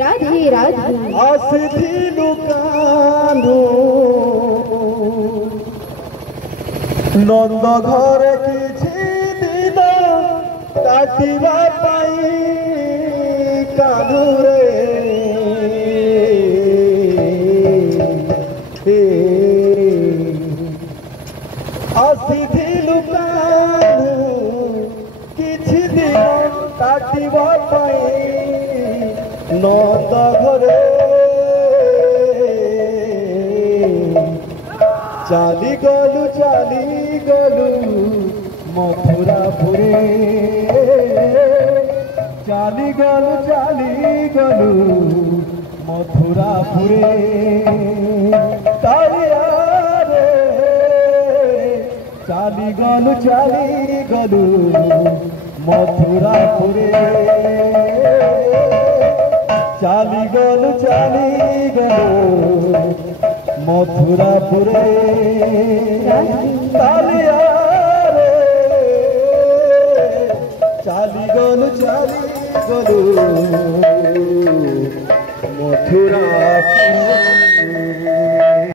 राधे राधे आसिथिलु कान्हु नंद घर किछि दिन काटिबा पाई कान्हु रे आसिथिलु कान्हु किछि दिन काटिबा पाई नंद घरे चाली गलु मथुरापुरे चाली गलु मथुरापुरे तारिया रे चाली गलु मथुरापुरे चाली गलु मथुरापुरे तालिया रे चाली गलु मथुरापुरे।